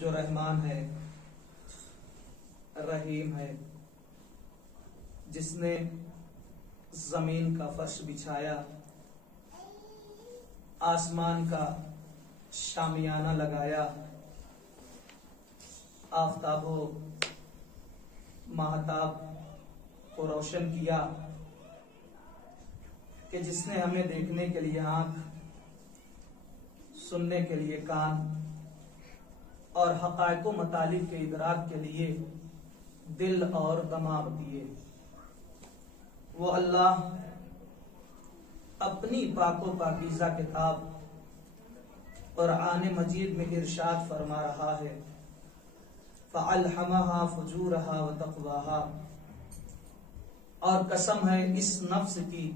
جو رحمان ہے، رحیم ہے، جس نے زمین کا فرش بچھایا، آسمان کا شامیانہ لگایا، آفتاب و ماہتاب کو روشن کیا، کہ جس نے ہمیں دیکھنے کے لیے آنکھ، سننے کے لیے کان اور حقائق و مطالب کے ادراک کے لیے دل اور دماغ دیے، وہ اللہ اپنی پاک و پاکیزہ کتاب قرآن مجید میں ارشاد فرما رہا ہے، فَأَلْحَمَهَا فُجُورَهَا وَتَقْوَاهَا، اور قسم ہے اس نفس کی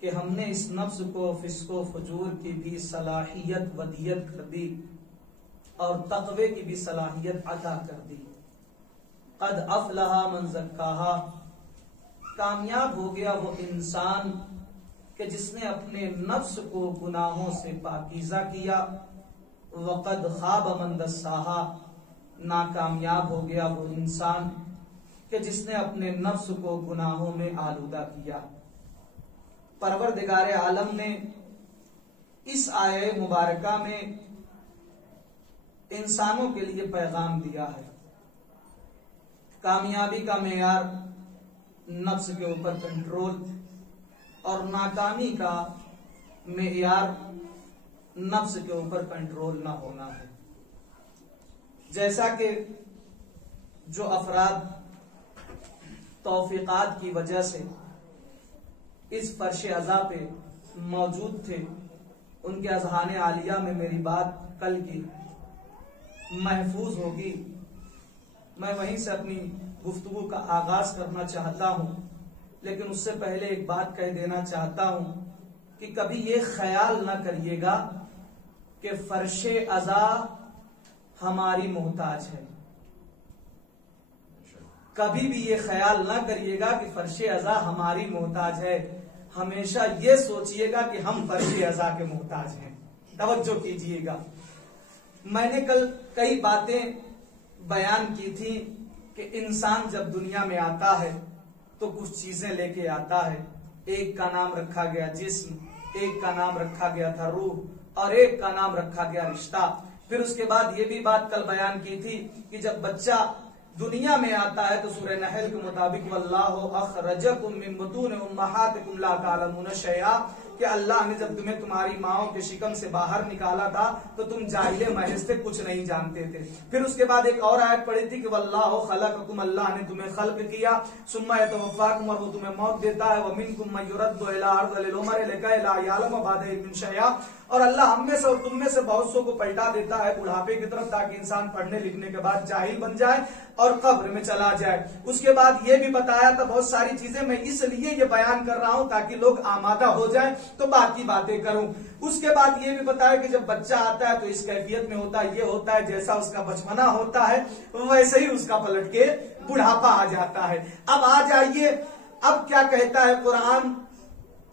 کہ ہم نے اس نفس کو فسق و فجور کی بھی صلاحیت ودیت کر دی اور تقوی کی بھی صلاحیت عطا کر دی۔ قد افلح من زکاہا، کامیاب ہو گیا وہ انسان کہ جس نے اپنے نفس کو گناہوں سے پاکیزہ کیا، وقد خاب من دساہا، ناکامیاب ہو گیا وہ انسان کہ جس نے اپنے نفس کو گناہوں میں آلودہ کیا۔ پروردگار عالم نے اس آیہ مبارکہ میں انسانوں کے لیے پیغام دیا ہے۔ کامیابی کا معیار نفس کے اوپر کنٹرول اور ناکامی کا معیار نفس کے اوپر کنٹرول نہ ہونا ہے۔ جیسا کہ جو افراد توفیقات کی وجہ سے اس فرش عزا پہ موجود تھے، ان کے اذہان عالیہ میں میری بات کل کی محفوظ ہوگی، میں وہیں سے اپنی گفتگو کا آغاز کرنا چاہتا ہوں، لیکن اس سے پہلے ایک بات کہہ دینا چاہتا ہوں کہ کبھی یہ خیال نہ کریے گا کہ فرش عزا ہماری محتاج ہے۔ کبھی بھی یہ خیال نہ کریے گا کہ فرش عزا ہماری محتاج ہے، ہمیشہ یہ سوچئے گا کہ ہم فرش عزا کے محتاج ہیں۔ توجہ کیجئے گا، میں نے کل کئی باتیں بیان کی تھی کہ انسان جب دنیا میں آتا ہے تو کچھ چیزیں لے کے آتا ہے۔ ایک کا نام رکھا گیا جسم، ایک کا نام رکھا گیا تھا روح، اور ایک کا نام رکھا گیا رشتہ۔ پھر اس کے بعد یہ بھی بات کل بیان کی تھی کہ جب بچہ دنیا میں آتا ہے تو سورہ نحل کے مطابق واللہ اخرجکم من بطون امہاتکم لا تعلمون شیئا، کہ اللہ نے جب تمہیں تمہاری ماؤں کے شکم سے باہر نکالا تھا تو تم جاہل محض تھے، کچھ نہیں جانتے تھے۔ پھر اس کے بعد ایک اور آیت پڑھی تھی کہ واللہ خلقکم، اللہ نے تمہیں خلق کیا، ثم یتوفاکم، اور وہ تمہیں موت دیتا ہے، ومنکم من یرد الی ارذل العمر لکی لا یعلم بعد علم شیئا، اور اللہ ہم میں سے اور تم میں سے بہت سو کو پلٹا دیتا ہے بڑھاپے کی طرف تاکہ انسان پڑھنے لکھنے کے بعد جاہل بن جائے اور قبر میں چلا جائے۔ اس کے بعد یہ بھی بتایا تھا بہت ساری چیزیں، میں اس لیے یہ بیان کر رہا ہوں تاکہ لوگ آمادہ ہو جائیں تو باقی باتیں کروں۔ اس کے بعد یہ بھی بتایا کہ جب بچہ آتا ہے تو اس کیفیت میں ہوتا ہے، یہ ہوتا ہے جیسا اس کا بچپنا ہوتا ہے ویسے ہی اس کا پلٹ کے بڑھاپا آ جاتا ہے۔ اب آ جائیے، اب کیا کہتا ہے قرآن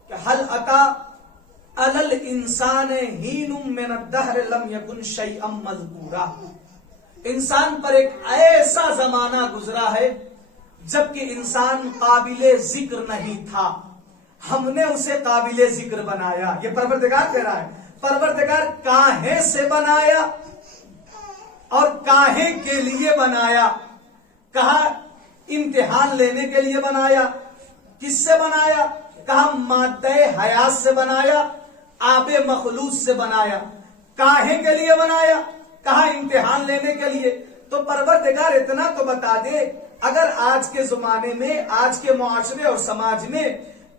کہ حل اتا علی الانسان حین من الدہر لم یکن شیئا مذکورا، انسان پر ایک ایسا زمانہ گزرا ہے جبکہ انسان قابل ذکر نہیں تھا، ہم نے اسے قابل ذکر بنایا۔ یہ پروردگار کہہ رہا ہے، پروردگار کاہے سے بنایا اور کاہے کے لیے بنایا؟ کہا امتحان لینے کے لیے بنایا۔ کس سے بنایا؟ کہا مادہ حیات سے بنایا، آب مخلوط سے بنایا۔ کاہے کے لیے بنایا؟ کہا امتحان لینے کے لیے۔ تو پروردگار اتنا تو بتا دے، اگر آج کے زمانے میں، آج کے معاشرے اور سماج میں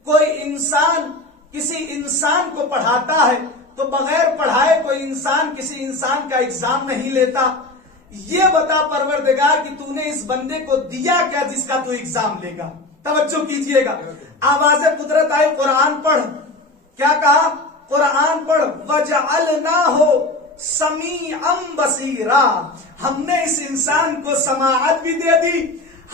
کوئی انسان کسی انسان کو پڑھاتا ہے تو بغیر پڑھائے کوئی انسان کسی انسان کا ایگزام نہیں لیتا۔ یہ بتا پروردگار کہ تو نے اس بندے کو دیا کیا جس کا تو ایگزام لے گا؟ توجہ کیجئے گا، آواز قدرت آئے، قرآن پڑھ۔ کیا کہا؟ قرآن پڑھ، وَجَعَلْنَاهُ سَمِيعًا بَصِيرًا، ہم نے اس انسان کو سماعت بھی دے دی،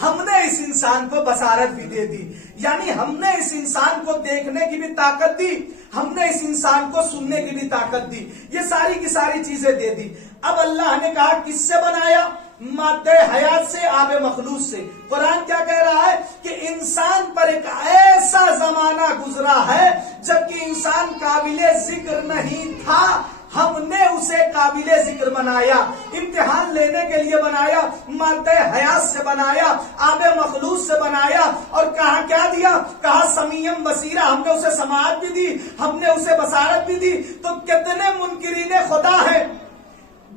ہم نے اس انسان کو بصارت بھی دے دی، یعنی ہم نے اس انسان کو دیکھنے کی بھی طاقت دی، ہم نے اس انسان کو سننے کی بھی طاقت دی، یہ ساری کی ساری چیزیں دے دی۔ اب اللہ نے کہا کس سے بنایا؟ مادہ حیات سے، آب مخلوق سے۔ قرآن کیا کہہ رہا ہے کہ انسان پر ایک ایسا زمانہ گزرا ہے جبکہ انسان قابل ذکر نہیں تھا، ہم نے اسے قابل ذکر بنایا، امتحان لینے کے لیے بنایا، مادہ حیات سے بنایا، آب مخلوق سے بنایا، اور کہا کیا دیا؟ کہا سمیعم بصیرہ، ہم نے اسے سماعت بھی دی، ہم نے اسے بصارت بھی دی۔ تو کتنے منکرین خدا ہیں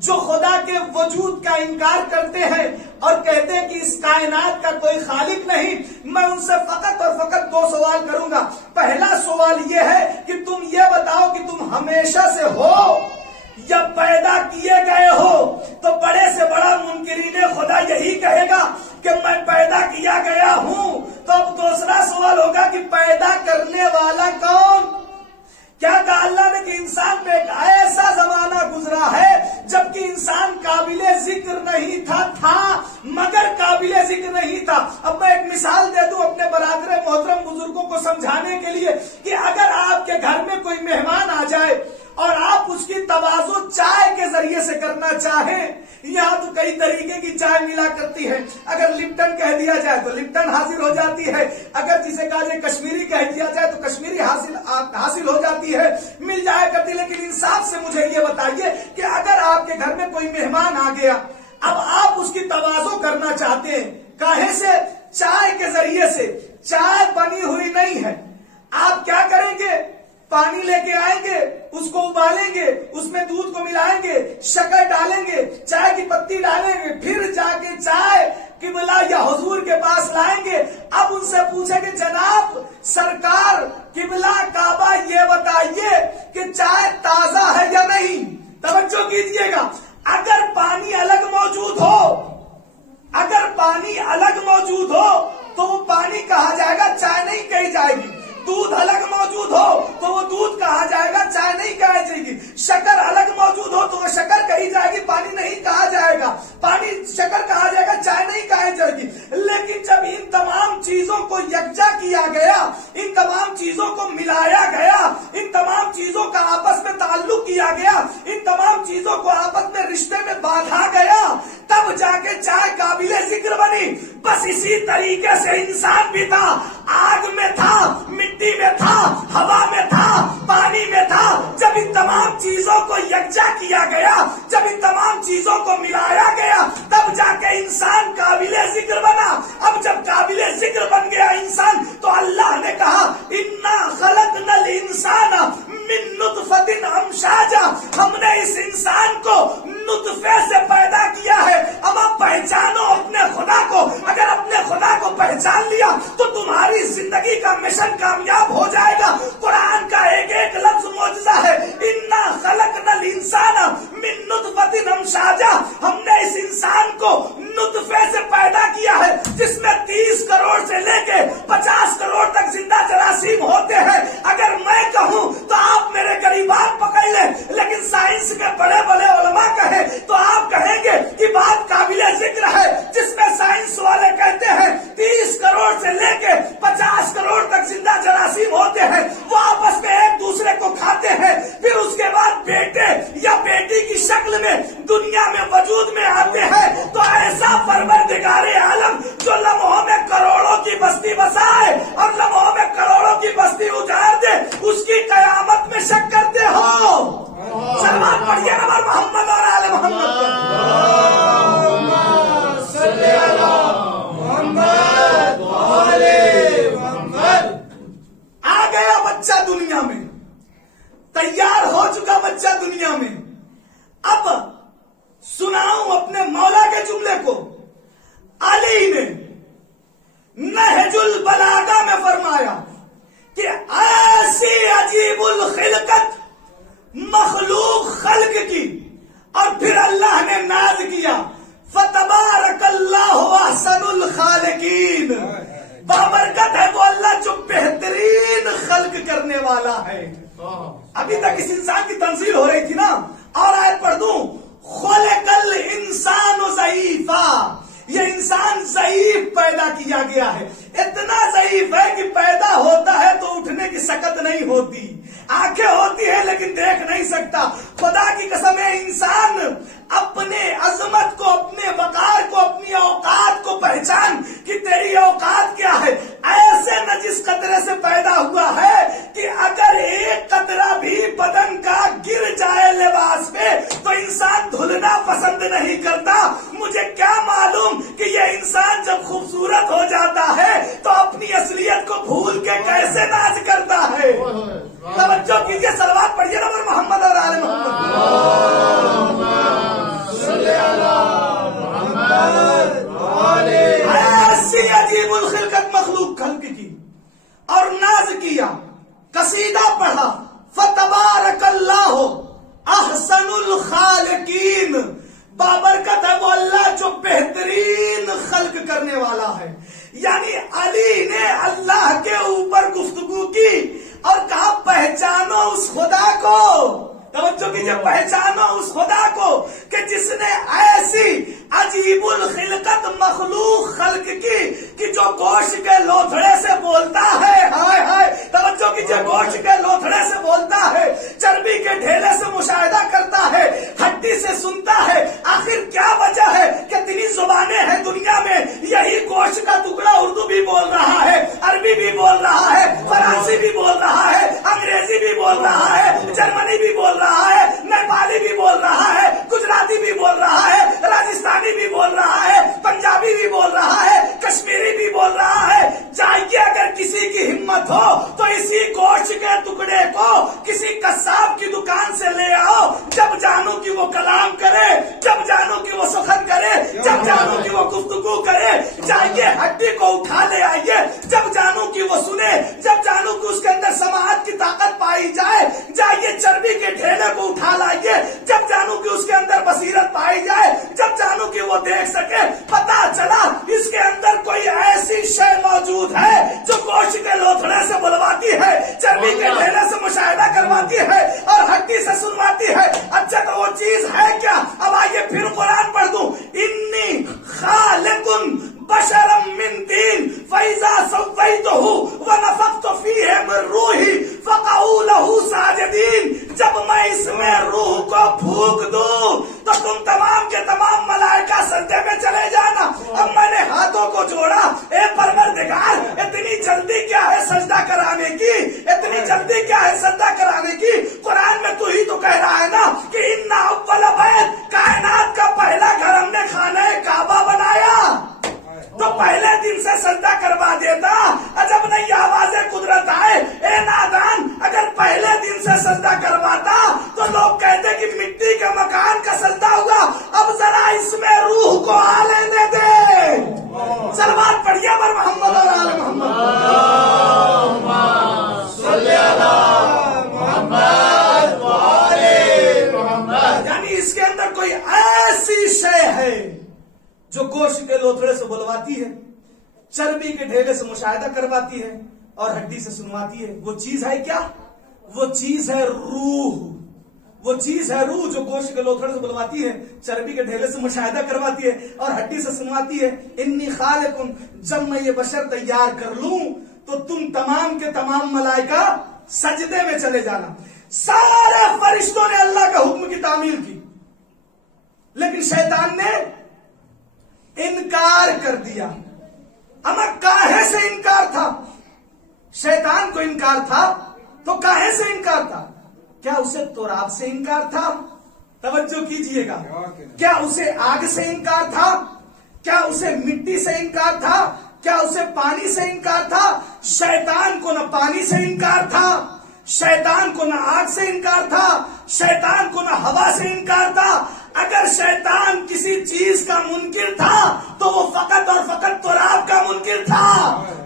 جو خدا کے وجود کا انکار کرتے ہیں اور کہتے ہیں کہ اس کائنات کا کوئی خالق نہیں۔ میں ان سے فقط اور فقط دو سوال کروں گا۔ پہلا سوال یہ ہے کہ تم یہ بتاؤ کہ تم ہمیشہ سے ہو یا پیدا کیے گئے ہو؟ تو بڑے سے بڑا منکرین خدا یہی کہے گا کہ میں پیدا کیا گیا ہوں۔ تو اب دوسرا سوال ہوگا کہ پیدا کرنے والا کون؟ کیا کہا اللہ نے کہ انسان میں ایک ایسا زمانہ گزرا ہے جبکہ انسان قابل ذکر نہیں تھا مگر قابل ذکر نہیں تھا۔ اب میں ایک مثال دے دوں اپنے برادر محترم بزرگوں کو سمجھانے کے لیے کہ اگر آپ کے گھر میں کوئی مہمان آ جائے اور آپ اس کی تواضع چائے کے ذریعے سے کرنا چاہیں، یہاں تو کئی طریقے کی چائے ملا کرتی ہے، اگر لپٹن کہہ دیا جائے تو لپٹن حاصل ہو جاتی ہے، اگر جسے کہا جائے کشمیری کہہ دیا جائے تو کشمیری حاصل ہو جاتی ہے، مل جایا کرتی۔ لیکن انصاف سے مجھے یہ بتائیے کہ اگر آپ کے گھر میں کوئی مہمان آ گیا، اب آپ اس کی تواضع کرنا چاہتے ہیں، کاہے سے؟ چائے کے ذریعے سے۔ چائے بنی ہوئی نہیں ہے، آپ کیا کریں گے؟ پانی لے کے آئیں گے، اس کو ابالیں گے، اس میں دودھ کو ملائیں گے، شکر ڈالیں گے، چائے کی پتی ڈالیں گے، پھر جا کے چائے قبلہ یا حضور کے پاس لائیں گے۔ اب ان سے پوچھیں گے جناب سرکار قبلہ کعبہ یہ بتائیے کہ چائے تازہ ہے یا نہیں؟ توجہ کیجئے گا، اگر پانی الگ موجود ہو، اگر پانی الگ موجود ہو تو وہ پانی کہا جائے گا، چائے نہیں کہی جائے گی۔ دودھ الگ موجود ہو تو وہ دودھ کہا جائے گا، چائے نہیں کہی جائے گی۔ شکر الگ موجود ہو تو وہ شکر کہی جائے گی، پانی نہیں کہا جائے گا۔ پانی شکر کہا جائے گا، چائے نہیں کہی جائے گی۔ لیکن جب ان تمام چیزوں کو یکجا کیا گیا، ان تمام چیزوں کو ملایا گیا، ان تمام چیزوں کا آپس میں تعلق کیا گیا، ان تمام چیزوں کو آپس میں رشتے میں باندھا گیا، تب جا کے چائے قابل ذکر بنی۔ بس اسی طریقے سے انسان بھی تھا، آگ میں تھا، مٹی میں تھا، ہوا میں تھا، پانی میں تھا۔ جب ان تمام چیزوں کو یکجا کیا گیا، جب ان تمام چیزوں کو ملایا گیا، تب جا کے انسان قابل ذکر بنا۔ اب جب قابل ذکر بن گیا انسان تو اللہ نے کہا انا خلقنا الانسان من نطفۃ امشاجا، ہم نے اس انسان کو نطفے سے پیدا کیا ہے۔ اب آپ پہچانو اپنے خدا کو، اگر اپنے خدا کو پہچان لیا تو تمہاری زندگی کا مشن کامیاب ہو جائے گا۔ قرآن کا ایک ایک لفظ معجزہ ہے، انا خلقنا الانسان من نطفۃ امشاجا، ہم نے اس انسان کو نطفے سے پیدا کیا ہے جس میں 30 کروڑ سے لے کے 50 کروڑ تک زندہ جراثیم ہوتے ہیں۔ اگر میں کہوں تو آپ میرے قریبات پکڑ لیں، لیکن سائنس کے بڑے بڑے علماء کہیں تو آپ کہیں گے کہ بات قابل ذکر ہے، جس میں سائنس والے کہتے ہیں 30 کروڑ سے لے کے 50 کروڑ تک زندہ جراثیم ہوتے ہیں، وہ آپس میں ایک دوسرے کو کھاتے ہیں، پھر اس کے بعد بیٹے یا بیٹی کی شکل میں دنیا میں وجود میں آتے ہیں۔ تو ایسا پروردگار عالم جو لمحوں میں کروڑوں کی بستی بسائے اور لمحوں میں کروڑوں کی بستی اجاڑ دے، اس کی قیامت میں شک کرتے ہو؟ سلمان پڑھیے نمبر محمد اور آل محمد آ گیا بچہ دنیا میں، تیار ہو چکا بچہ دنیا میں۔ اب سناؤں اپنے مولا کے جملے کو، علی نے نہج البلاغہ میں فرمایا کہ ایسی عجیب الخلقت مخلوق خلق کی، اور پھر اللہ نے ناز کیا فتبارک اللہ احسن الخالقین، بابرکت ہے وہ اللہ جو بہترین خلق کرنے والا ہے۔ ابھی تک اس انسان کی تنزیل ہو رہی تھی نا، اور آیت پڑھ دوں، خلق الانسان ضعیفا، یہ انسان ضعیف پیدا پیدا کیا گیا ہے، اتنا ضعیف ہے کہ پیدا ہوتا ہے تو اٹھنے کی شکت نہیں ہوتی، آنکھیں ہوتی ہے لیکن دیکھ نہیں سکتا۔ خدا کی قسم ہے، انسان اپنے عظمت کو، اپنے وقار کو، اپنی اوقات کو پہچان کہ تیری اوقات کیا ہے، ایسے نجس قطرے سے پیدا ہوا ہے کہ اگر ایک قطرہ بھی بدن کا گر جائے لباس پہ تو انسان دھلنا پسند نہیں کرتا۔ مجھے کیا معلوم کہ یہ انسان جب خوبصورت ہو جاتا ہے تو اپنی اصلیت کو بھول کے کیسے ناز کرتا ہے۔ توجہ کیجیے، صلوات پڑھیے نا محمد اور آل محمد۔ ایسی عجیب الخلقت مخلوق خلق کی اور ناز کیا، قصیدہ پڑھا، فتبارک اللہ احسن الخالقین، بابرکت ہے وہ اللہ جو بہترین خلق کرنے والا ہے۔ یعنی علی نے اللہ کے اوپر گفتگو کی اور کہا پہچانو اس خدا کو، توجہ کیجیے، پہچانو اس خدا کو کہ جس نے ایسی عجیب الخلقت مخلوق خلق کی کہ جو گوشت کے لوتھڑے سے بولتا ہے، ہائے ہائے، توجہ کیجیے، گوشت کے لوتھڑے سے بولتا ہے، چربی کے ڈھیلے سے مشاہدہ کرتا ہے، ہڈی سے سنتا ہے۔ آخر کیا وجہ ہے کہ اتنی زبانیں ہیں دنیا میں، یہی گوشت کا ٹکڑا اردو بھی بول رہا ہے، عربی بھی بول رہا ہے، فرانسی بھی بول رہا ہے، انگریزی بھی بول رہا ہے، جرمنی بھی بول رہا ہے، نیپالی بھی بول رہا ہے، گجراتی بھی بول رہا ہے، راجستانی بھی بول رہا ہے، پنجابی بھی بول رہا ہے، کشمیری بھی بول رہا ہے۔ چاہیے اگر کسی کی ہمت ہو تو اسی گوشت کے ٹکڑے کو کسی قصاب کی دکان سے لے آؤ، جب جانو کہ وہ کلام کرے، جب جانو کہ وہ سخن کرے، جب جانو کہ وہ گفتگو کرے، چاہیے ہڈی کو اٹھا لے آئیے، جب جانو کہ وہ سنے، جب جانو کہ اس کے اندر سماعت کی طاقت پائی جائے، جائیے چربی کے ڈھیلے کو اٹھا لائیے، جب جانو کہ اس کے اندر بصیرت پائی جائے، جب جانو کہ وہ دیکھ سکے، پتا چلا اس کے اندر کوئی ایسی شے موجود ہے جو گوشت کے لوتھڑے سے بلواتی ہے، چربی کے ڈھیلے سے مشاہدہ کرواتی ہے اور ہڈی سے سنواتی ہے۔ اچھا تو وہ چیز ہے کیا؟ اب آئیے پھر قرآن پڑھ دوں، انی خالق بشرا من طین فاذا سویتہ ونفخت فیہ من روحی فقعوا لہ ساجدین۔ جب میں اس میں روح کو پھونک دوں تو تم تمام کے تمام ملائکہ سجدے میں چلے جانا۔ اب میں نے ہاتھوں کو جوڑا، اے پروردگار اتنی جلدی کیا ہے سجدہ کرانے کی، اتنی جلدی کیا ہے سجدہ کرانے کی؟ قرآن میں تو ہی تو کہہ رہا ہے نا کہ ان اول بیت، کائنات کا پہلا گھر ہم نے خانہ کعبہ بنایا، تو پہلے دن سے سجدہ کروا دیتا۔ جب نہیں آواز قدرت آئے، اے نادان، اگر پہلے دن سے سجدہ کرواتا تو لوگ کہتے کہ مٹی کے مکان کا سجدہ ہوا، اب ذرا اس میں روح کو آ لینے دے۔ صلوات پڑھیے پر محمد اور آل محمد۔ یعنی اس کے اندر کوئی ایسی شے ہے جو گوشت کے لوتھڑے سے بلواتی ہے، چربی کے ڈھیلے سے مشاہدہ کرواتی ہے اور ہڈی سے سنواتی ہے۔ وہ چیز ہے کیا؟ وہ چیز ہے روح۔ وہ چیز ہے روح جو گوشت کے لوتھڑے سے بلواتی ہے، چربی کے ڈھیلے سے مشاہدہ کرواتی ہے اور ہڈی سے سنواتی ہے۔ انی خالق، جب میں یہ بشر تیار کر لوں تو تم تمام کے تمام ملائکہ سجدے میں چلے جانا۔ سارے فرشتوں نے اللہ کا حکم کی تعمیل کی، لیکن شیطان نے انکار کر دیا۔ اما کاہے سے انکار تھا؟ شیطان کو انکار تھا تو کاہے سے انکار تھا؟ کیا اسے تراب سے انکار تھا؟ توجہ کیجئے گا، کیا اسے آگ سے انکار تھا؟ کیا اسے مٹی سے انکار تھا؟ کیا اسے پانی سے انکار تھا؟ شیطان کو نہ پانی سے انکار تھا، شیطان کو نہ آگ سے انکار تھا، شیطان کو نہ ہوا سے انکار تھا۔ اگر شیطان کسی چیز کا منکر تھا تو وہ فقط اور فقط تراب کا منکر تھا۔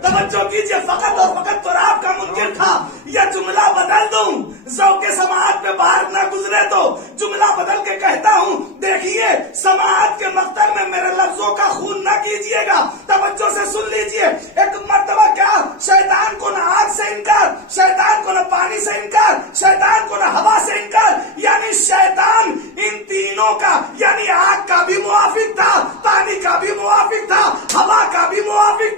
توجہ کیجئے، فقط اور فقط تراب کا منکر تھا۔ یا جملہ بدل دوں، ذوق سماعت پہ باہر نہ گزرے تو جملہ بدل کے کہتا ہوں، دیکھیے سماعت کے مقتل میں میرے لفظوں کا خون نہ کیجئے گا، توجہ سے سن لیجئے۔ ایک مرتبہ کیا شیطان کو نہ آگ سے انکار، شیطان کو نہ پانی سے انکار، شیطان کو نہ ہوا سے انکار، یعنی شیطان ان تینوں کا، یعنی آگ کا بھی موافق تھا، پانی کا بھی موافق تھا، ہوا کا بھی موافق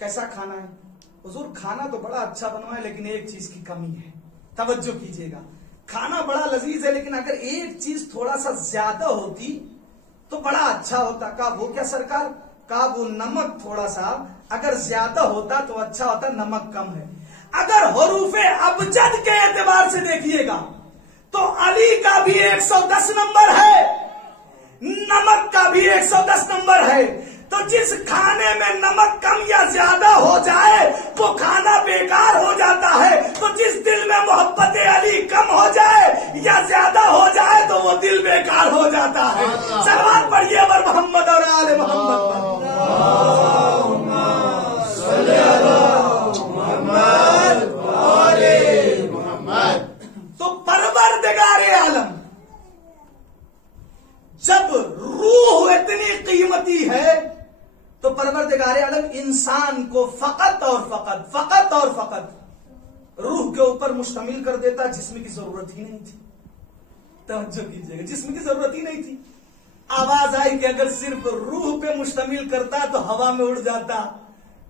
کیسا کھانا ہے؟ حضور کھانا تو بڑا اچھا بنا ہے لیکن ایک چیز کی کمی ہے. توجہ کیجئے گا, کھانا بڑا لذیذ ہے لیکن اگر ایک چیز تھوڑا سا زیادہ ہوتی تو بڑا اچھا ہوتا. کہا وہ کیا سرکار؟ کہا وہ نمک تھوڑا سا اگر زیادہ ہوتا تو اچھا ہوتا, نمک کم ہے. اگر حروف ابجد کے اعتبار سے دیکھیے گا تو علی کا بھی 110 نمبر ہے, نمک کا بھی 110 نمبر ہے. تو جس کھانے میں نمک کم یا زیادہ ہو جائے وہ کھانا بیکار ہو جاتا ہے. تو جس دل میں محبت علی کم ہو جائے یا زیادہ ہو جائے تو وہ دل بیکار ہو جاتا ہے. سلوات پڑھیے اور محمد اور آل محمد پر. تو پروردگار عالم جب روح اتنی قیمتی ہے تو پروردگار عالم انسان کو فقط اور فقط روح کے اوپر مشتمل کر دیتا, جسم کی ضرورت ہی نہیں تھی. توجہ کیجیے گا, جسم کی ضرورت ہی نہیں تھی. آواز آئی کہ اگر صرف روح پہ مشتمل کرتا تو ہوا میں اڑ جاتا.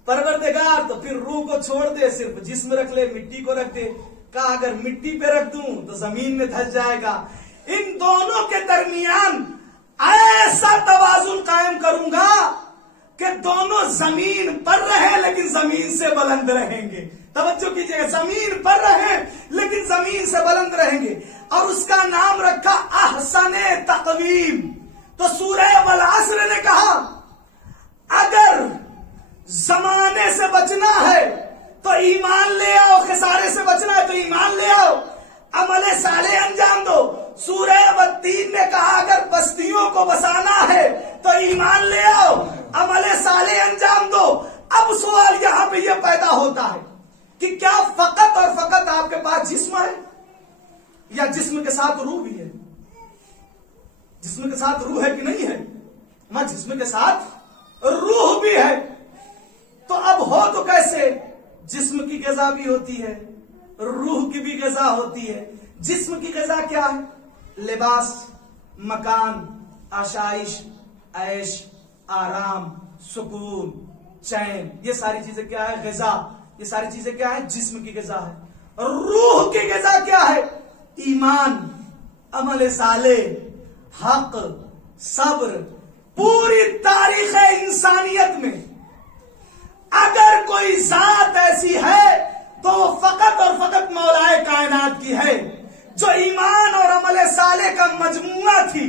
پروردگار تو پھر روح کو چھوڑ دے, صرف جسم رکھ لے, مٹی کو رکھ دے. کہا اگر مٹی پہ رکھ دوں تو زمین میں دھس جائے گا. ان دونوں کے درمیان ایسا توازن قائم کروں گا کہ دونوں زمین پر رہیں لیکن زمین سے بلند رہیں گے. توجہ کیجئے, زمین پر رہیں لیکن زمین سے بلند رہیں گے. اور اس کا نام رکھا احسن تقویم. تو سورہ والعصر نے کہا اگر زمانے سے بچنا ہے تو ایمان لے آؤ, خسارے سے بچنا ہے تو ایمان لے آؤ, عمل صالح انجام دو. سورہ والتین نے کہا اگر بستیوں کو بسانا ہے تو ایمان لے آؤ, عمل صالح انجام دو. اب سوال یہاں پہ یہ پیدا ہوتا ہے کہ کیا فقط اور فقط آپ کے پاس جسم ہے یا جسم کے ساتھ روح بھی ہے؟ جسم کے ساتھ روح ہے کہ نہیں ہے؟ ماں جسم کے ساتھ روح بھی ہے. تو اب ہو تو کیسے؟ جسم کی غذا بھی ہوتی ہے, روح کی بھی غذا ہوتی ہے. جسم کی غذا کیا ہے؟ لباس, مکان, آشائش, عیش, آرام, سکون, چین, یہ ساری چیزیں کیا ہے؟ غذا. یہ ساری چیزیں کیا ہے؟ جسم کی غذا ہے. روح کی غذا کیا ہے؟ ایمان, عمل صالح, حق, صبر. پوری تاریخ انسانیت میں اگر کوئی ذات ایسی ہے تو وہ فقط اور فقط مولا کائنات کی ہے جو ایمان اور عمل صالح کا مجموعہ تھی.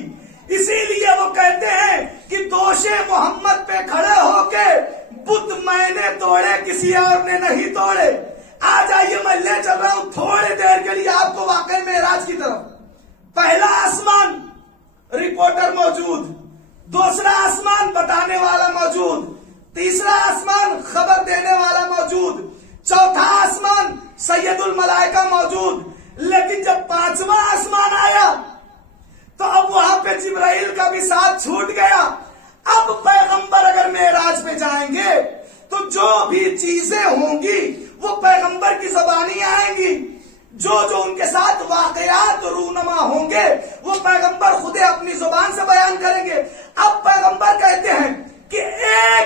اسی لیے وہ کہتے ہیں کہ دوش محمد پہ کھڑے ہو کے بت میں نے توڑے کسی اور نے نہیں توڑے. آ جائیے میں لے چل رہا ہوں تھوڑی دیر کے لیے آپ کو واقعی معراج کی طرف. پہلا آسمان رپورٹر موجود, دوسرا آسمان بتانے والا موجود, تیسرا آسمان خبر دینے والا موجود, چوتھا آسمان سید الملائکہ موجود. لیکن جب پانچواں آسمان آیا تو اب وہاں پہ جبرائیل کا بھی ساتھ چھوٹ گیا. اب پیغمبر اگر معراج پہ جائیں گے تو جو بھی چیزیں ہوں گی وہ پیغمبر کی زبانی آئیں گی. جو ان کے ساتھ واقعات رونما ہوں گے وہ پیغمبر خود اپنی زبان سے بیان کریں گے. اب پیغمبر کہتے ہیں کہ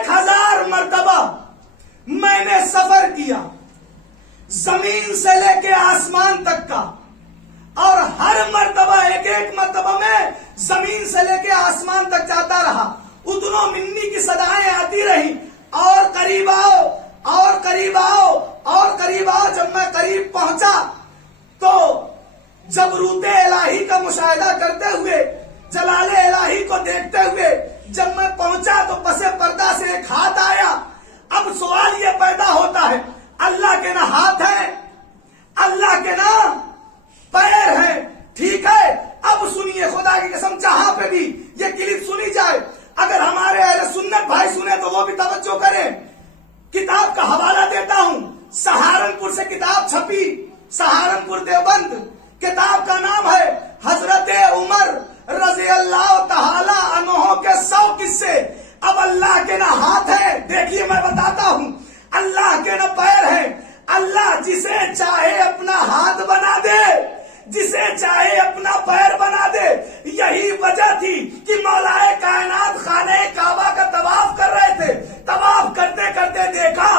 1000 مرتبہ میں نے سفر کیا زمین سے لے کے آسمان تک کا, اور ہر مرتبہ ایک مرتبہ میں زمین سے لے کے آسمان تک جاتا رہا. ادنو منی کی صدایں آتی رہی, اور قریب آؤ, اور قریب آؤ, اور قریب آؤ. جب میں قریب پہنچا تو جبروت الہی کا مشاہدہ کرتے ہوئے, جلال الہی کو دیکھتے ہوئے جب میں پہنچا تو پس پردہ سے ایک ہاتھ آیا. اب سوال یہ پیدا ہوتا ہے, اللہ کے نہ ہاتھ ہے, اللہ کے نہ پیر ہے, ٹھیک ہے. اب سنیے خدا کی قسم, جہاں پہ بھی یہ کلپ سنی جائے, اگر ہمارے اہل سنت بھائی سنے تو وہ بھی توجہ کریں. کتاب کا حوالہ دیتا ہوں, سہارنپور سے کتاب چھپی, سہارنپور دیوبند. کتاب کا نام ہے حضرت عمر رضی اللہ تعالی عنہ کے 100 قصے. اب اللہ کے نہ ہاتھ ہے, دیکھیے میں بتاتا ہوں, اللہ کے نہ پیر ہے. اللہ جسے چاہے اپنا ہاتھ بنا دے, جسے چاہے اپنا پیر بنا دے. یہی وجہ تھی کہ مولا کائنات خانہ کعبہ کا طواف کر رہے تھے. طواف کرتے کرتے دیکھا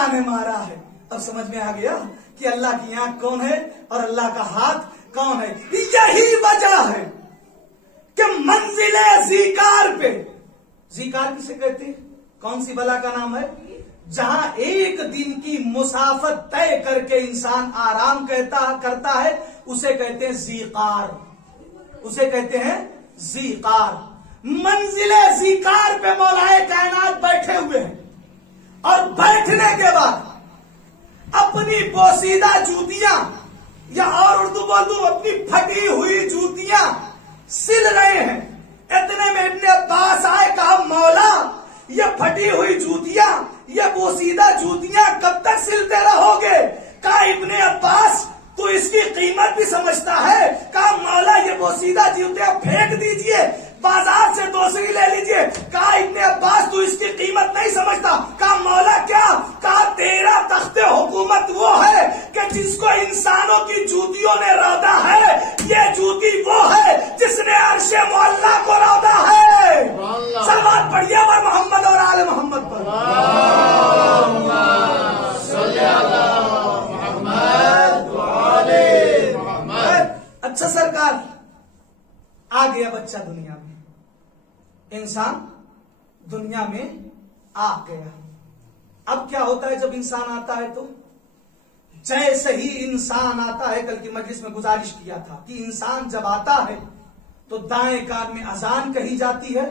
اللہ نے مارا ہے۔ اب سمجھ میں آ گیا کہ اللہ کی آنکھ کون ہے اور اللہ کا ہاتھ کون ہے۔ یہی وجہ ہے کہ منزل ذیکار پہ، ذیکار کسے کہتے ہیں؟ کون سی بلا کا نام ہے؟ جہاں ایک دن کی مسافت طے کر کے انسان آرام کرتا ہے اسے کہتے ہیں ذیقار، اسے کہتے ہیں ذیقار۔ منزل ذیقار پہ مولائے کائنات بیٹھے ہوئے ہیں اور بیٹھنے کے بعد اپنی بوسیدہ جوتیاں، یا اور اردو بول دوں اپنی پھٹی ہوئی جوتیاں سل رہے ہیں۔ اتنے میں ابن عباس آئے، کہا مولا یہ پھٹی ہوئی جوتیاں، یہ بوسیدہ جوتیاں کب تک سلتے رہو گے؟ کہا ابن عباس تو اس کی قیمت بھی سمجھتا ہے؟ کہا مولا یہ بوسیدہ جوتیاں پھینک دیجئے، بازار سے دوسری لے لیجئے۔ کہا ابن عباس تو اس کی قیمت نہیں سمجھتا؟ کہا مولا کیا؟ کہا تیرا تخت حکومت وہ ہے کہ جس کو انسانوں کی جوتیوں نے رودا ہے، یہ جوتی وہ ہے جس نے عرش معلا کو رودا ہے۔ صلوات پڑھیے اور محمد اور آل محمد پر۔ اچھا سرکار، آ گیا بچہ دنیا میں، انسان دنیا میں آ گیا۔ اب کیا ہوتا ہے جب انسان آتا ہے؟ تو جیسے ہی انسان آتا ہے، کل کی مجلس میں گزارش کیا تھا کہ انسان جب آتا ہے تو دائیں کان میں اذان کہی جاتی ہے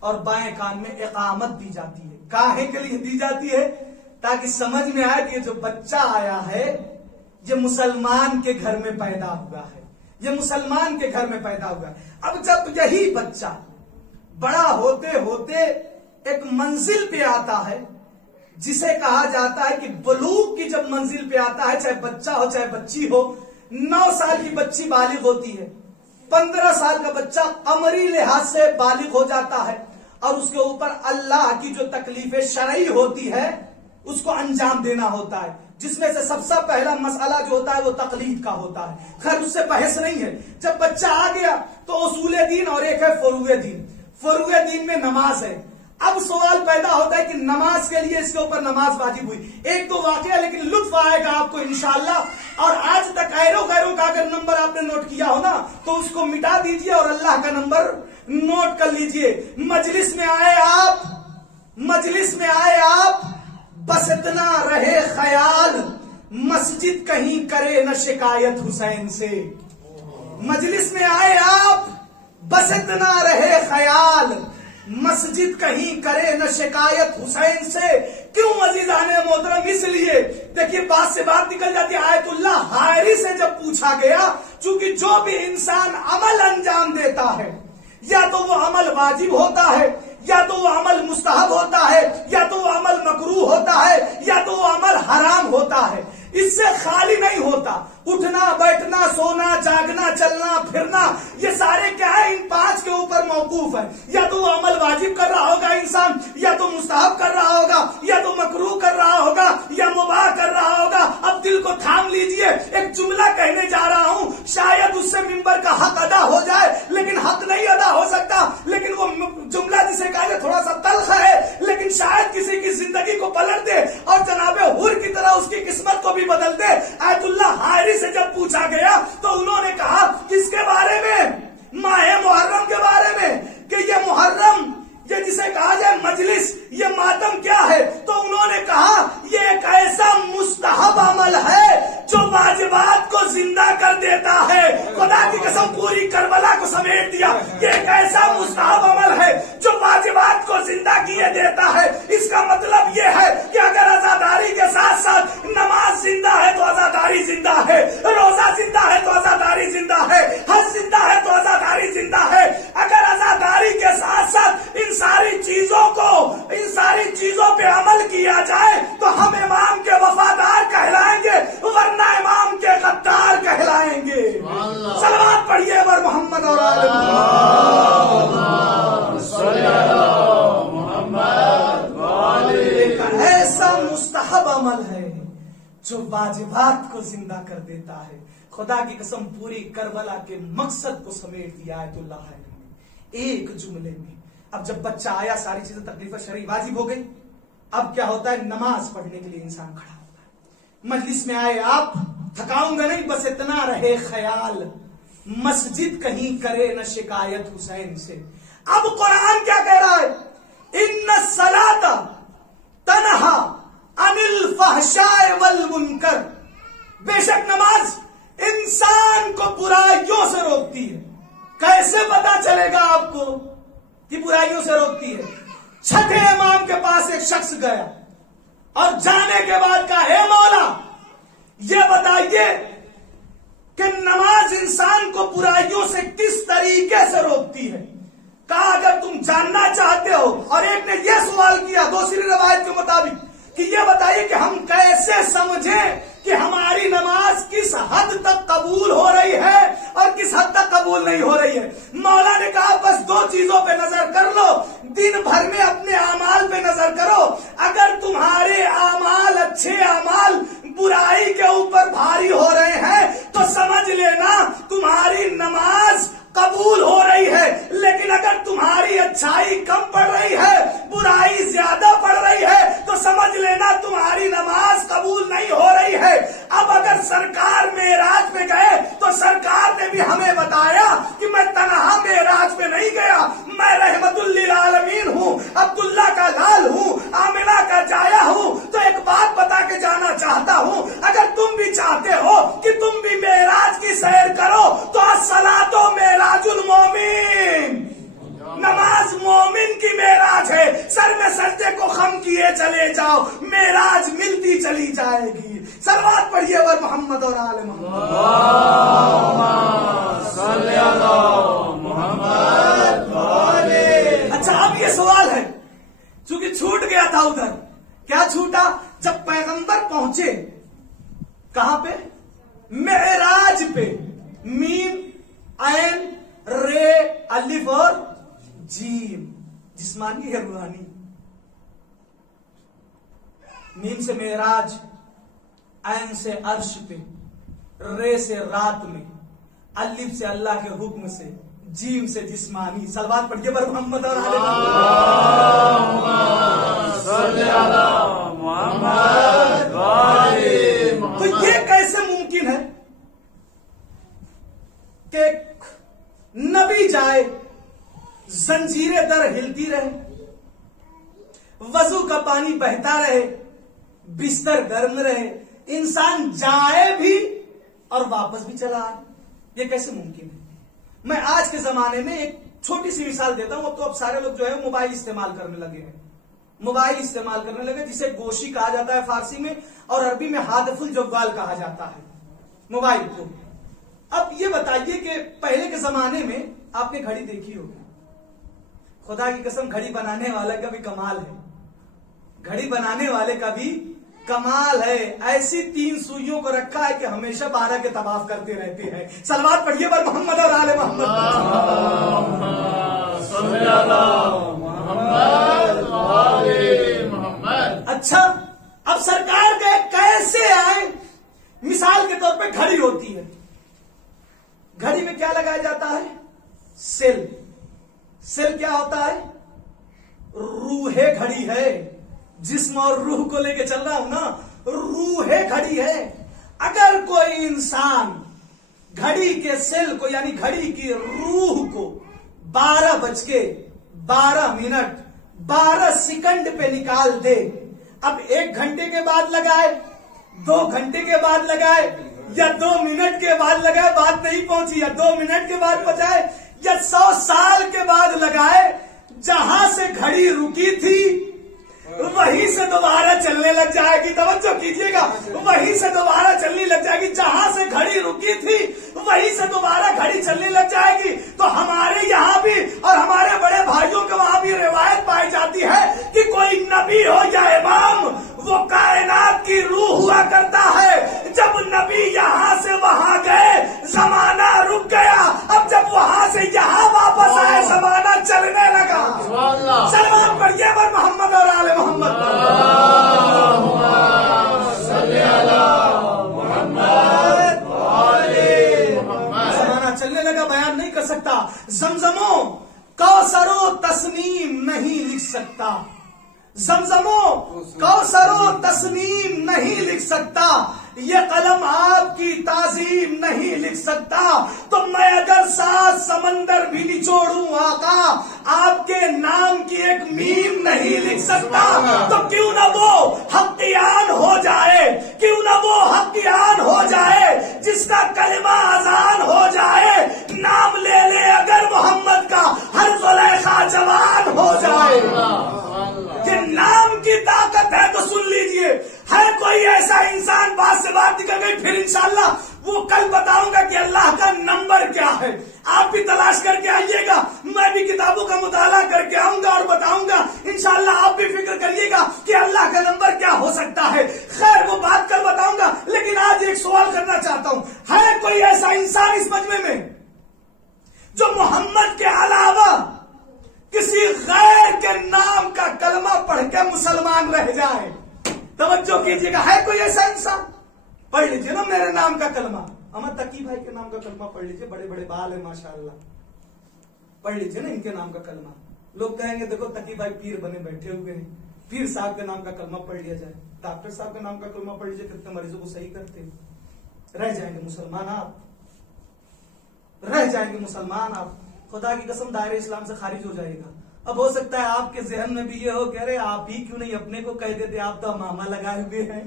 اور بائیں کان میں اقامت دی جاتی ہے۔ کاہے کے لیے دی جاتی ہے؟ تاکہ سمجھ میں آئے کہ جو بچہ آیا ہے یہ مسلمان کے گھر میں پیدا ہوا ہے، یہ مسلمان کے گھر میں پیدا ہوا ہے۔ اب جب یہی بچہ بڑا ہوتے ہوتے ایک منزل پہ آتا ہے جسے کہا جاتا ہے کہ بلوغ کی جب منزل پہ آتا ہے، چاہے بچہ ہو چاہے بچی ہو، 9 سال کی بچی بالغ ہوتی ہے، 15 سال کا بچہ قمری لحاظ سے بالغ ہو جاتا ہے، اور اس کے اوپر اللہ کی جو تکلیف شرعی ہوتی ہے اس کو انجام دینا ہوتا ہے، جس میں سے سب سے پہلا مسئلہ جو ہوتا ہے وہ تقلید کا ہوتا ہے۔ خیر اس سے بحث نہیں ہے۔ جب بچہ آ گیا تو اصول دین اور ایک ہے فروع دین۔ فروع دین میں نماز ہے۔ اب سوال پیدا ہوتا ہے کہ نماز کے لیے اس کے اوپر نماز واجب ہوئی۔ ایک تو واقعہ، لیکن لطف آئے گا آپ کو انشاءاللہ، اور آج تک غیروں کا اگر نمبر آپ نے نوٹ کیا ہو نا تو اس کو مٹا دیجئے اور اللہ کا نمبر نوٹ کر لیجئے۔ مجلس میں آئے آپ بس اتنا رہے خیال، مسجد کہیں کرے نہ شکایت حسین سے۔ مجلس میں آئے آپ بس اتنا رہے خیال، مسجد کہیں کرے نہ شکایت حسین سے۔ کیوں عزیزان محترم؟ اس لیے دیکھیے بات سے بات نکل جاتی ہے۔ آیت اللہ حائری سے جب پوچھا گیا، چونکہ جو بھی انسان عمل انجام دیتا ہے یا تو وہ عمل واجب ہوتا ہے، یا تو وہ عمل مستحب ہوتا ہے، یا تو وہ عمل مکروہ ہوتا ہے، یا تو وہ عمل حرام ہوتا ہے، اس سے خالی نہیں ہوتا۔ اٹھنا بیٹھنا سونا جاگنا چلنا پھرنا یہ سارے کیا ہے؟ ان 5 کے اوپر موقوف ہے۔ یا تو وہ عمل واجب کر رہا ہوگا انسان، یا تو مستحب کر رہا ہوگا، یا تو مکروہ کر رہا ہوگا، یا مباح کر رہا ہوگا۔ اب دل کو تھام لیجئے، ایک جملہ کہنے جا رہا ہوں، شاید اس سے منبر کا حق ادا ہو جائے، لیکن حق نہیں ادا ہو سکتا۔ لیکن وہ جملہ جسے کہا جائے تھوڑا سا تلخ ہے، لیکن شاید کسی کی زندگی کو پلٹ دے اور جناب حور کی طرح اس کی قسمت کو بھی بدل دے۔ آیت اللہ حائری سے جب پوچھا گیا تو انہوں نے کہا کس کے بارے میں؟ ماہ محرم کے بارے میں، کہ یہ محرم، یہ جسے کہا جائے مجلس، یہ ماتم کیا ہے؟ تو انہوں نے کہا یہ ایک ایسا مستحب عمل ہے جو واجبات کو زندہ کر دیتا ہے۔ خدا کی قسم پوری کربلا کو سمیٹ دیا۔ یہ ایک ایسا مستحب عمل ہے جو واجبات کو زندہ کیے دیتا ہے۔ اس کا مطلب یہ ہے کہ اگر عزاداری کے ساتھ ساتھ نماز زندہ ہے تو عزاداری زندہ ہے، روزہ زندہ ہے تو عزاداری زندہ ہے، حج زندہ ہے تو عزاداری زندہ ہے۔ اگر عزاداری کے ساتھ ساتھ ان ساری چیزوں پہ عمل کیا جائے تو ہم امام کے وفادار کہلائیں گے، ورنہ امام کے غدار کہلائیں گے۔ صلوات پڑھیے بر محمد اور آل محمد۔ ایک ایسا مستحب عمل ہے جو واجبات کو زندہ کر دیتا ہے۔ خدا کی قسم پوری کربلا کے مقصد کو سمیٹ دیا آیت اللہ نے ایک جملے میں۔ اب جب بچہ آیا ساری چیزیں تکلیف شرعی واجب ہو گئی، اب کیا ہوتا ہے، نماز پڑھنے کے لیے انسان کھڑا ہوتا ہے، مجلس میں آئے آپ، تھکاؤں گا نہیں، بس اتنا رہے خیال، مسجد کہیں کرے نہ شکایت حسین سے۔ اب قرآن کیا کہہ رہا ہے، ان الصلاۃ تنہا عن الفحشاء والمنکر، بے شک نماز انسان کو برائیوں سے روکتی ہے۔ کیسے پتا چلے گا آپ کو کہ برائیوں سے روکتی ہے؟ چھٹے امام کے پاس ایک شخص گیا اور جانے کے بعد کہا، اے مولا یہ بتائیے کہ نماز انسان کو برائیوں سے کس طریقے سے روکتی ہے؟ کہا اگر تم جاننا چاہتے ہو، اور ایک نے یہ سوال کیا دوسری روایت کے مطابق کہ یہ بتائیے کہ ہم کیسے سمجھیں کہ ہماری نماز کس حد تک قبول ہو رہی ہے اور کس حد تک قبول نہیں ہو رہی ہے؟ مولا نے کہا بس دو چیزوں پہ نظر کر لو، دن بھر میں اپنے اعمال پہ نظر کرو، اگر تمہارے اعمال، اچھے اعمال برائی کے اوپر بھاری ہو رہے ہیں تو سمجھ لینا تمہاری نماز قبول ہو رہی ہے، لیکن اگر تمہاری اچھائی کم پڑ رہی ہے، برائی زیادہ پڑ رہی ہے، تو سمجھ لینا تمہاری نماز قبول نہیں ہو رہی ہے۔ اب اگر سرکار معراج پہ گئے تو سرکار نے بھی ہمیں بتایا کہ میں تنہا معراج پہ نہیں گیا، میں رحمت للعالمین ہوں، عبداللہ کا لال ہوں، آمنہ کا جایا ہوں، تو ایک بات بتا کے جانا چاہتا ہوں، اگر تم بھی چاہتے ہو کہ تم بھی معراج کی سیر کرو تو الصلاۃ معراج المومن، نماز مومن کی معراج ہے، سر میں سجدے کو خم کیے چلے جاؤ، معراج ملتی چلی جائے گی۔ صلوات پڑھیے ور محمد اور آل محمد۔ اچھا اب یہ سوال ہے، چونکہ چھوٹ گیا تھا ادھر، کیا چھوٹا؟ جب پیغمبر پہنچے کہاں پہ؟ معراج پہ، میم عین رے الف اور جیم، جسمانی ہے روحانی، میم سے معراج، عین سے عرش پہ، رے سے رات میں، الف سے اللہ کے حکم سے، جیم سے جسمانی۔ صلوات پڑھیے پر محمد اور آل محمد۔ تو یہ کیسے ممکن ہے کہ نبی جائے، زنجیریں در ہلتی رہے، وضو کا پانی بہتا رہے، بستر گرم رہے، انسان جائے بھی اور واپس بھی چلا آئے؟ یہ کیسے ممکن ہے؟ میں آج کے زمانے میں ایک چھوٹی سی مثال دیتا ہوں۔ اب سارے لوگ جو ہے موبائل استعمال کرنے لگے ہیں، موبائل استعمال کرنے لگے، جسے گوشی کہا جاتا ہے فارسی میں، اور عربی میں ہاتف الجوال کہا جاتا ہے موبائل کو۔ اب یہ بتائیے کہ پہلے کے زمانے میں آپ نے گھڑی دیکھی ہوگی، خدا کی قسم گھڑی بنانے والے کا بھی کمال ہے، گھڑی بنانے والے کا بھی کمال ہے، ایسی 3 سوئیوں کو رکھا ہے کہ ہمیشہ 12 کے طواف کرتے رہتے ہیں۔ صلوات پڑھیے پر محمد اور آل محمد۔ اچھا اب سرکار کے کیسے آئے؟ مثال کے طور پہ گھڑی ہوتی ہے، گھڑی میں کیا لگایا جاتا ہے؟ سیل۔ سیل کیا ہوتا ہے؟ روح گھڑی ہے، جسم اور روح کو لے کے چل رہا ہوں نا، روح گھڑی ہے۔ اگر کوئی انسان گھڑی کے سیل کو یعنی گھڑی کی روح کو 12:12 12 سیکنڈ پہ نکال دے، اب 1 گھنٹے کے بعد لگائے، 2 گھنٹے کے بعد لگائے، یا 2 منٹ کے بعد لگائے، بات نہیں پہنچی، یا 2 منٹ کے بعد بجائے، یا 100 سال کے بعد لگائے، جہاں سے گھڑی رکی تھی وہیں سے دوبارہ چلنے لگ جائے گی۔ توجہ کیجیے گا، وہیں سے دوبارہ چلنے لگ جائے گی، جہاں سے گھڑی رکی تھی وہیں سے دوبارہ گھڑی چلنے لگ جائے گی۔ تو ہمارے یہاں بھی اور ہمارے بڑے بھائیوں کے وہاں بھی روایت پائی جاتی ہے کہ کوئی نبی ہو یا امام، وہ کائنات کی روح ہوا کرتا ہے۔ جب نبی یہاں سے وہاں گئے زمانہ رک گیا، اب جب وہاں سے یہاں واپس آئے زمانہ چلنے لگا۔ سلام پڑھیے پر محمد اور آل محمد۔ زمانہ چلنے لگا، بیان نہیں کر سکتا، زمزموں کوثر و تسنیم نہیں لکھ سکتا، زمزموں سکتا، یہ قلم آپ کی تعظیم نہیں لکھ سکتا، تو میں اگر 7 سمندر بھی نچوڑوں آقا آپ کے نام کی ایک میم نہیں لکھ سکتا، تو کیوں نہ وہ حقیان ہو جائے، کیوں نہ وہ حقیان ہو جائے جس کا کلمہ اذان ہو جائے، نام لے لے اگر محمد کا ہر زلیخا جوان ہو جائے۔ کہ نام کی طاقت ہے تو سن لیجئے، ہے کوئی ایسا انسان بات سے بات نکل گئی، پھر انشاءاللہ وہ کل بتاؤں گا کہ اللہ کا نمبر کیا ہے، آپ بھی تلاش کر کے آئیے گا، میں بھی کتابوں کا مطالعہ کر کے آؤں گا اور بتاؤں گا، انشاءاللہ آپ بھی فکر کریے گا کہ اللہ کا نمبر کیا ہو سکتا ہے۔ خیر وہ بات کل بتاؤں گا، لیکن آج ایک سوال کرنا چاہتا ہوں، ہے کوئی ایسا انسان اس مجمع میں جو محمد کے علاوہ کسی غیر کے نام کا کلمہ پڑھ کے مسلمان رہ جائے؟ توجہ کیجیے گا، ہے کوئی ایسا انسان؟ پڑھ لیجیے نا میرے نام کا کلمہ، احمد تقی بھائی کے نام کا کلمہ پڑھ لیجیے، بڑے بڑے بال ہیں ماشاءاللہ، پڑھ لیجیے نا ان کے نام کا کلمہ۔ لوگ کہیں گے دیکھو تقی بھائی پیر بنے بیٹھے ہوئے ہیں، پیر صاحب کے نام کا کلمہ پڑھ لیا جائے، ڈاکٹر صاحب کے نام کا کلمہ پڑھ لیجیے، کتنے مریضوں کو صحیح کرتے ہیں، رہ جائیں گے مسلمان آپ، رہ جائیں گے مسلمان آپ، خدا کی قسم دائرے اسلام سے خارج ہو جائے گا۔ اب ہو سکتا ہے آپ کے ذہن میں بھی یہ ہو کہ ارے آپ ہی کیوں نہیں اپنے کو کہہ دیتے، آپ تو ماما لگائے ہوئے ہیں،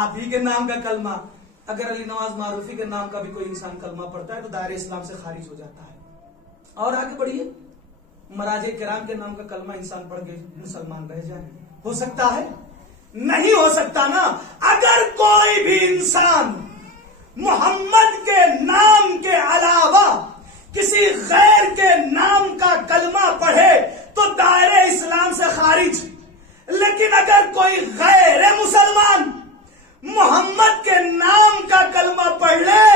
آپ ہی کے نام کا کلمہ۔ اگر علی نواز معروفی کے نام کا بھی کوئی انسان کلمہ پڑھتا ہے تو دائرے اسلام سے خارج ہو جاتا ہے۔ اور آگے بڑھیے، مراجع کرام کے نام کا کلمہ انسان پڑھ کے مسلمان رہ جائے، ہو سکتا ہے؟ نہیں ہو سکتا نا۔ اگر کوئی بھی انسان محمد کے نام کے علاوہ کسی غیر کے نام کا کلمہ پڑھے تو دائرے اسلام سے خارج، لیکن اگر کوئی غیر مسلمان محمد کے نام کا کلمہ پڑھ لے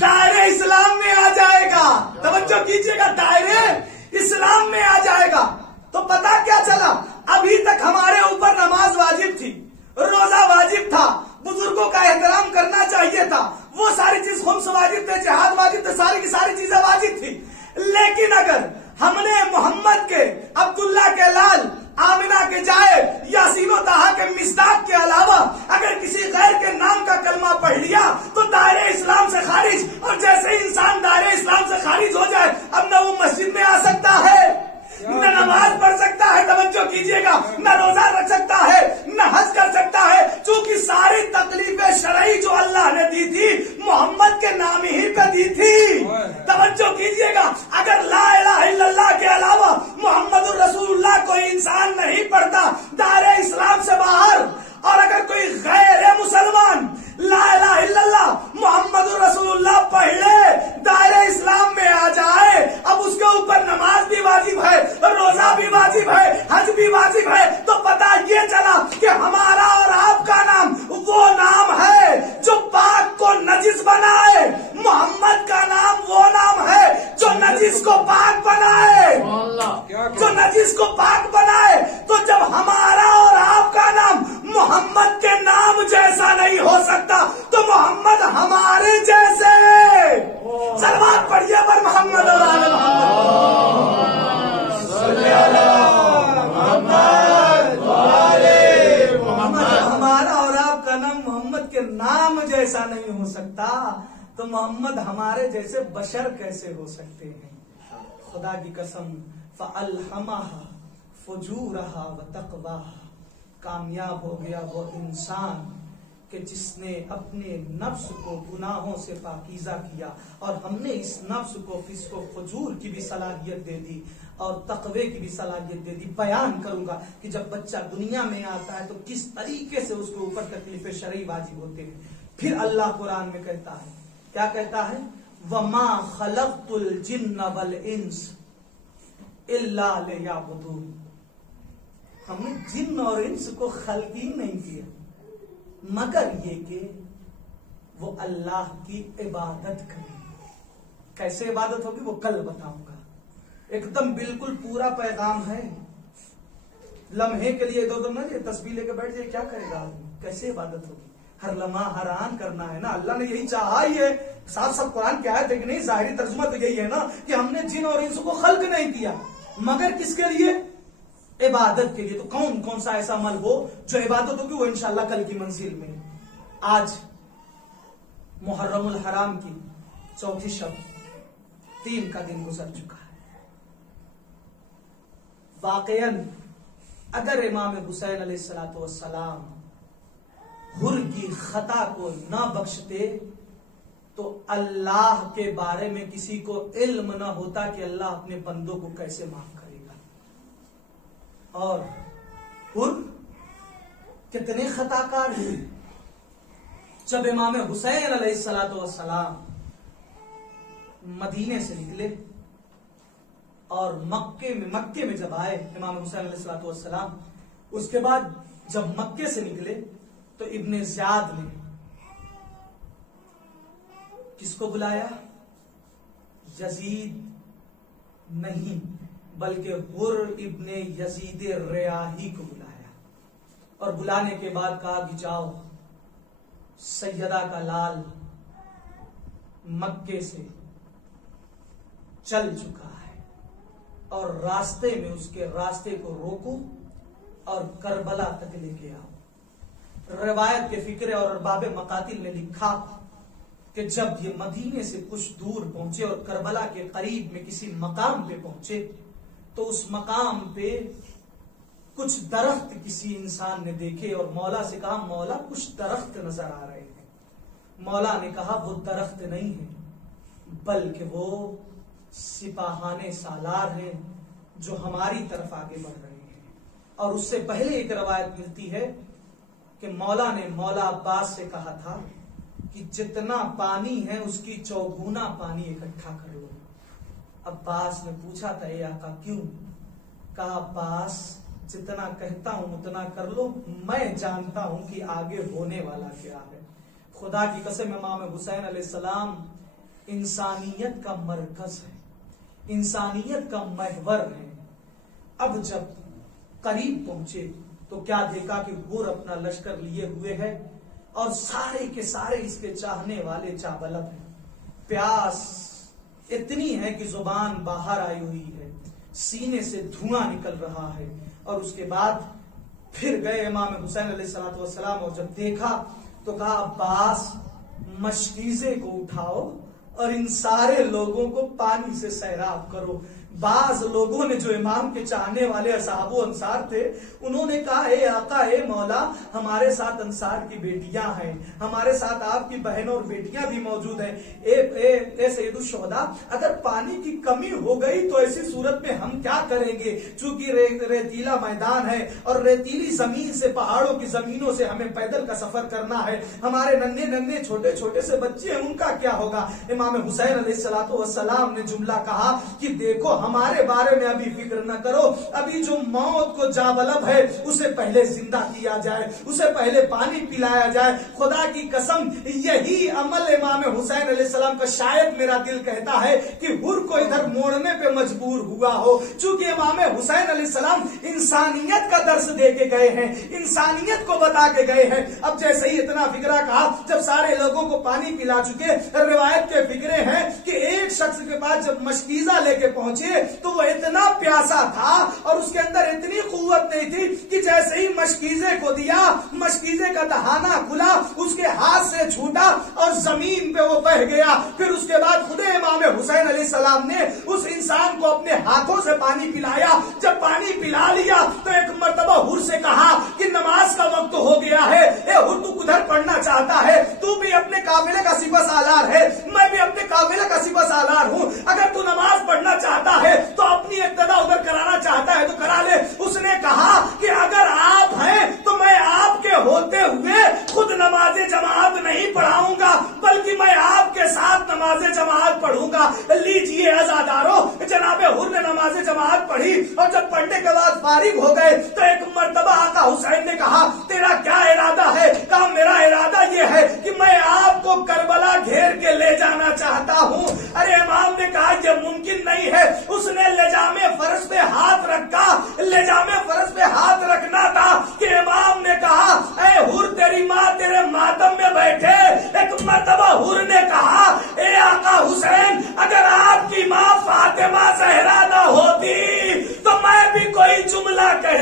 دائرے اسلام میں آ جائے گا۔ توجہ کیجئے گا، دائرے اسلام میں آ جائے گا۔ تو پتا کیا چلا، ابھی تک ہمارے اوپر نماز واجب تھی، روزہ واجب تھا، بزرگوں کا احترام کرنا چاہیے تھا، وہ ساری چیز خمس واجب تھے، جہاد واجب تھے، ساری کی ساری چیزیں واجب تھی۔ لیکن اگر ہم نے محمد کے، عبداللہ کے لال، آمنہ کے جائے، یاسین و طہا کے مصداق کے علاوہ اگر کسی غیر کے نام کا کلمہ پڑھ لیا تو دائرے اسلام سے خارج۔ اور جیسے انسان دائرے اسلام سے خارج ہو جائے، اب نہ وہ مسجد میں آ سکتا ہے، نہ نماز پڑھ سکتا ہے، توجہ کیجیے گا، نہ روزہ رکھ سکتا ہے، نہ حج کر سکتا ہے، چونکہ ساری تکلیفیں شرعی جو اللہ نے دی تھی محمد کے نام ہی پہ دی تھی۔ توجہ کیجیے گا، اگر لا الہ الا اللہ کے علاوہ محمد الرسول اللہ کوئی انسان نہیں پڑھتا دائرہ اسلام سے باہر، اور اگر کوئی غیر مسلمان لا الہ الا اللہ محمد الرسول اللہ پڑھ لے دائرہ اسلام میں آ جائے، اب اس کے اوپر نماز بھی واجب ہے، روزہ بھی واجب ہے، حج بھی واجب ہے، تو پتہ یہ چلا کہ ہمارا اور آپ کا نام وہ نام ہے جو پاک کو نجس بنائے، محمد کا نام وہ نام ہے جو نجس کو پاک بنائے، جو نجس کو پاک بنائے۔ تو جب ہمارا اور آپ کا نام محمد کے نام جیسا نہیں ہو سکتا تو محمد ہمارے جیسے، سلوات پڑھیے پر محمد اور آل محمد۔ ہمارا اور آپ کا نام محمد کے نام جیسا نہیں ہو سکتا تو محمد ہمارے جیسے بشر کیسے ہو سکتے ہیں؟ خدا کی قسم، فَأَلْهَمَهَا فُجُورَهَا وَتَقْوَاهَا، کامیاب ہو گیا وہ انسان کہ جس نے اپنے نفس کو گناہوں سے پاکیزہ کیا، اور ہم نے اس نفس کو فسق و فجور کی بھی صلاحیت دے دی اور تقوی کی بھی صلاحیت دے دی۔ بیان کروں گا کہ جب بچہ دنیا میں آتا ہے تو کس طریقے سے اس کے اوپر تکلیف شرعی واجب ہوتے ہیں۔ پھر اللہ قرآن میں کہتا ہے، کیا کہتا ہے؟ وَمَا خَلَقْتُ الْجِنَّ وَالْإِنسَ إِلَّا لِيَعْبُدُونِ، ہم نے جن اور انس کو خلق ہی نہیں کیا مگر یہ کہ وہ اللہ کی عبادت کریں۔ کیسے عبادت ہوگی وہ کل بتاؤں گا، ایک دم بالکل پورا پیغام ہے۔ لمحے کے لیے دو نہ تسبیح لے کے بیٹھ جائے، کیا کرے گا آدمی؟ کیسے عبادت ہوگی؟ ہر لمحہ ہر آن کرنا ہے نا، اللہ نے یہی چاہا ہی ہے، صاف صاف قرآن کی آیت ہے کہ نہیں، ظاہری ترجمہ تو یہی ہے نا کہ ہم نے جن اور انس کو خلق نہیں کیا مگر کس کے لیے؟ عبادت کے لیے، تو کون کون سا ایسا عمل ہو جو عبادت ہوگی، وہ انشاءاللہ کل کی منزل میں۔ آج محرم الحرام کی چوتھی شب، 3 کا دن گزر چکا ہے۔ واقعاً اگر امام حسین علیہ السلام حر کی خطا کو نہ بخشتے تو اللہ کے بارے میں کسی کو علم نہ ہوتا کہ اللہ اپنے بندوں کو کیسے معاف کرے گا۔ اور حر کتنے خطا کار ہیں۔ جب امام حسین علیہ السلام مدینے سے نکلے اور مکے میں جب آئے امام حسین علیہ السلام، اس کے بعد جب مکے سے نکلے تو ابن زیاد نے کس کو بلایا؟ یزید نہیں بلکہ حر ابن یزید ریاحی کو بلایا، اور بلانے کے بعد کہا کہ جاؤ، سیدہ کا لال مکے سے چل چکا ہے، اور راستے میں اس کے راستے کو روکو اور کربلا تک لے کے آؤ۔ روایت کے فکرے اور ارباب مقاتل نے لکھا کہ جب یہ مدینے سے کچھ دور پہنچے اور کربلا کے قریب میں کسی مقام پہ پہنچے تو اس مقام پہ کچھ درخت کسی انسان نے دیکھے، اور مولا سے کہا مولا کچھ درخت نظر آ رہے ہیں۔ مولا نے کہا وہ درخت نہیں ہے بلکہ وہ سپاہانے سالار ہیں جو ہماری طرف آگے بڑھ رہے ہیں۔ اور اس سے پہلے ایک روایت ملتی ہے کہ مولا نے مولا عباس سے کہا تھا کہ جتنا پانی ہے اس کی 4 گنا پانی اکٹھا کر لو۔ عباس نے پوچھا تھا اے آقا کیوں؟ کہا عباس جتنا کہتا ہوں اتنا کر لو، میں جانتا ہوں کہ آگے ہونے والا کیا ہے۔ خدا کی قسم امام حسین علیہ السلام انسانیت کا مرکز ہے، انسانیت کا محور ہے۔ اب جب قریب پہنچے تو کیا دیکھا کہ حر اپنا لشکر لیے ہوئے ہے اور سارے کے سارے اس کے چاہنے والے چابلب ہیں۔ پیاس اتنی ہے کہ زبان باہر آئی ہوئی ہے، سینے سے دھواں نکل رہا ہے۔ اور اس کے بعد پھر گئے امام حسین علیہ السلام، اور جب دیکھا تو کہا عباس مشکیزے کو اٹھاؤ اور ان سارے لوگوں کو پانی سے سیراب کرو۔ بعض لوگوں نے جو امام کے چاہنے والے اصحاب و انصار تھے انہوں نے کہا اے آقا اے مولا ہمارے ساتھ انصار کی بیٹیاں ہیں، ہمارے ساتھ آپ کی بہنوں اور بیٹیاں بھی موجود ہیں، اے سید الشہداء اگر پانی کی کمی ہو گئی تو ایسی صورت میں ہم کیا کریں گے؟ چونکہ ریتیلا میدان ہے اور ریتیلی زمین سے، پہاڑوں کی زمینوں سے ہمیں پیدل کا سفر کرنا ہے، ہمارے ننھے ننھے چھوٹے چھوٹے سے بچے ہیں، ان کا کیا ہوگا؟ امام حسین علیہ السلام نے جملہ کہا کہ دیکھو ہمارے بارے میں ابھی فکر نہ کرو، ابھی جو موت کو جابلب ہے اسے پہلے زندہ کیا جائے، اسے پہلے پانی پلایا جائے۔ خدا کی قسم یہی عمل امام حسین علیہ السلام کا شاید میرا دل کہتا ہے کہ حر کو ادھر موڑنے پہ مجبور ہوا ہو، چونکہ امام حسین علیہ السلام انسانیت کا درس دے کے گئے ہیں، انسانیت کو بتا کے گئے ہیں۔ اب جیسے ہی اتنا فکرہ کہا، جب سارے لوگوں کو پانی پلا چکے، روایت کے فکرے ہیں کہ ایک شخص کے پاس جب مشکیزہ لے کے پہنچے تو وہ اتنا پیاسا تھا اور اس کے اندر اتنی قوت نہیں تھی کہ جیسے ہی مشکیزے کو دیا، مشکیزے کا دہانہ کھلا، اس کے ہاتھ سے چھوٹا اور زمین پہ وہ بہ گیا۔ پھر اس کے بعد خود امام حسین علیہ السلام نے اس انسان کو اپنے ہاتھوں سے پانی پلایا۔ جب پانی پلا لیا تو ایک مرتبہ حر سے کہا کہ نماز کا وقت ہو گیا ہے، اے حر تو کدھر پڑھنا چاہتا ہے؟ تو بھی اپنے قافلے کا سپہ سالار ہے، میں بھی اپنے قافلے کا سپہ سالار ہوں، اگر تو نماز پڑھنا چاہتا ہے تو اپنی ابتدا ادھر کرانا چاہتا ہے تو کرا لے۔ اس نے کہا کہ اگر آپ ہیں تو میں آپ کے ہوتے ہوئے خود نماز جماعت نہیں پڑھاؤں گا بلکہ میں آپ کے ساتھ نماز جماعت پڑھوں گا۔ لیجئے عزادارو، جناب حر نے نماز جماعت پڑھی اور جب پڑھنے کے بعد فارغ ہو گئے تو ایک مرتبہ آقا حسین نے کہا تیرا کیا ارادہ ہے؟ کہا میرا ارادہ یہ ہے کہ میں آپ کو کربلا گھیر کے لے جانا چاہتا ہوں۔ ارے امام نے کہا یہ ممکن نہیں ہے۔ اس نے لجام فرض پہ ہاتھ رکھا، لجام فرض پہ ہاتھ رکھنا تھا کہ امام نے کہا اے حر تیری ماں تیرے ماتم میں بیٹھے۔ ایک مرتبہ حر نے کہا اے آقا حسین اگر آپ کی ماں فاطمہ زہرا نہ ہوتی تو میں بھی کوئی جملہ کہہ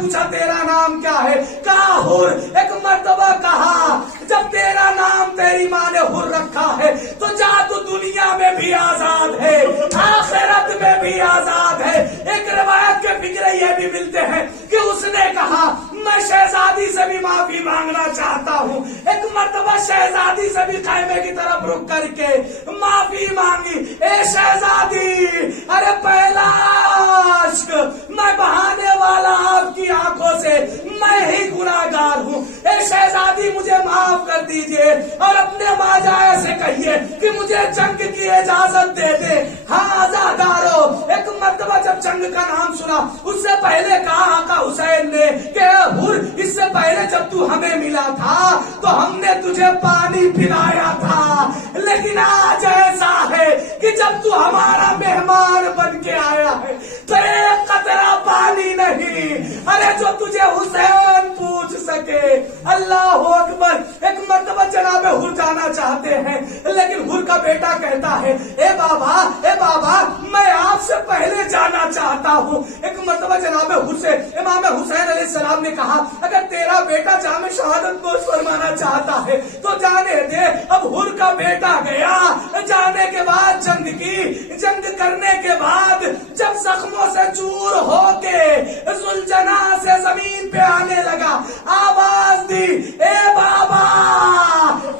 پوچھا تیرا نام کیا ہے؟ کہا حر. ایک مرتبہ کہا جب تیرا نام تیری ماں نے حر رکھا ہے تو جا تو دنیا میں بھی آزاد ہے آخرت میں بھی آزاد ہے. ایک روایت کے فکرے یہ بھی ملتے ہیں کہ اس نے کہا میں شہزادی سے بھی معافی مانگنا چاہتا ہوں. ایک مرتبہ شہزادی سے بھی خیمے کی طرف رک کر کے معافی مانگی. اے شہزادی، ارے پہلا عشق میں بہانے والا آپ کی آنکھوں سے میں ہی گناہگار ہوں. اے شہزادی مجھے معاف کر دیجئے اور اپنے ماجائے سے کہیے کہ مجھے جنگ کی اجازت دے دے. ہاں عزادارو، ایک مرتبہ جب جنگ کا نام سنا اس سے پہلے کہا آقا حسین نے کہ حر، اس سے پہلے جب تو ہمیں ملا تھا تو ہم نے تجھے پانی پلایا تھا، لیکن آج ایسا ہے کہ جب تو ہمارا مہمان بن کے آیا ہے تو ایک قطرہ پانی نہیں ارے جو تجھے حسین پوچھ سکے. اللہ اکبر. ایک مرتبہ جناب حر جانا چاہتے ہیں لیکن حر کا بیٹا کہتا ہے اے بابا میں آپ سے پہلے جانا چاہتا ہوں. ایک مرتبہ جناب حر سے امام حسین علیہ السلام نے کہا اگر تیرا بیٹا جام شہادت نوش فرمانا چاہتا ہے تو جانے دے. اب حر کا بیٹا گیا. جانے کے بعد جنگ کرنے کے بعد جب زخموں سے چور ہو کے ذوالجناح سے زمین پہ آنے لگا آواز دی اے بابا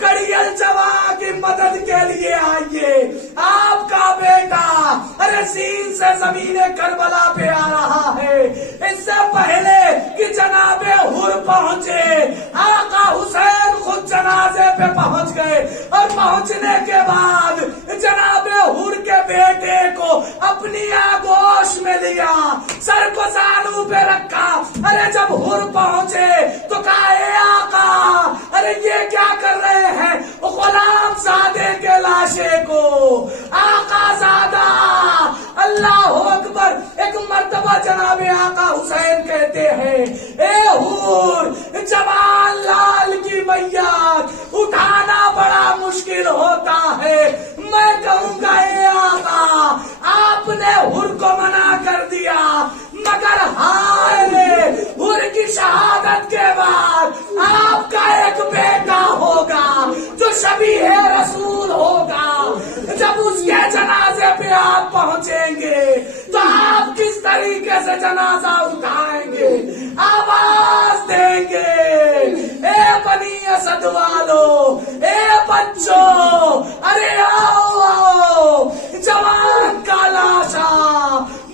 کڑیل جوان کی مدد کے لیے آئیے، آپ کا بیٹا ارے زین سے زمین کربلا پہ آ رہا ہے. اس سے پہلے کہ جناب حر پہنچے آقا حسین خود جنازے پہ پہنچ گئے اور پہنچنے کے بعد جناب حر کے بیٹے کو اپنی آغوش میں لیا، سر کو زانو پہ رکھا. ارے جب حر پہنچے تو کہا اے آقا ارے یہ کیا کر رہے ہیں؟ غلام زادے کے لاشے کو آقا زادہ. اللہ اکبر. ایک مرتبہ جناب آقا حسین کہتے ہیں اے حور، جوان لال کی میت اٹھانا بڑا مشکل ہوتا ہے. میں کہوں گا اے آقا آپ نے حر کو منع کر دیا، مگر ہائے حر کی شہادت کے بعد آپ کا ایک بیٹا ہوگا جو شبیہ رسول ہوگا. جب اس کے جنازے پہ آپ پہنچیں گے تو آپ کس طریقے سے جنازہ اٹھائیں گے، آواز دیں گے اے بنی اسد والو، اے بچوں ارے آؤ جوان کا لاشا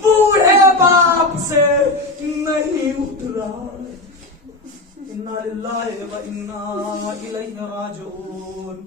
بوڑھے باپ سے نہیں اٹھ رہا. انا للہ و انا الیہ راجعون.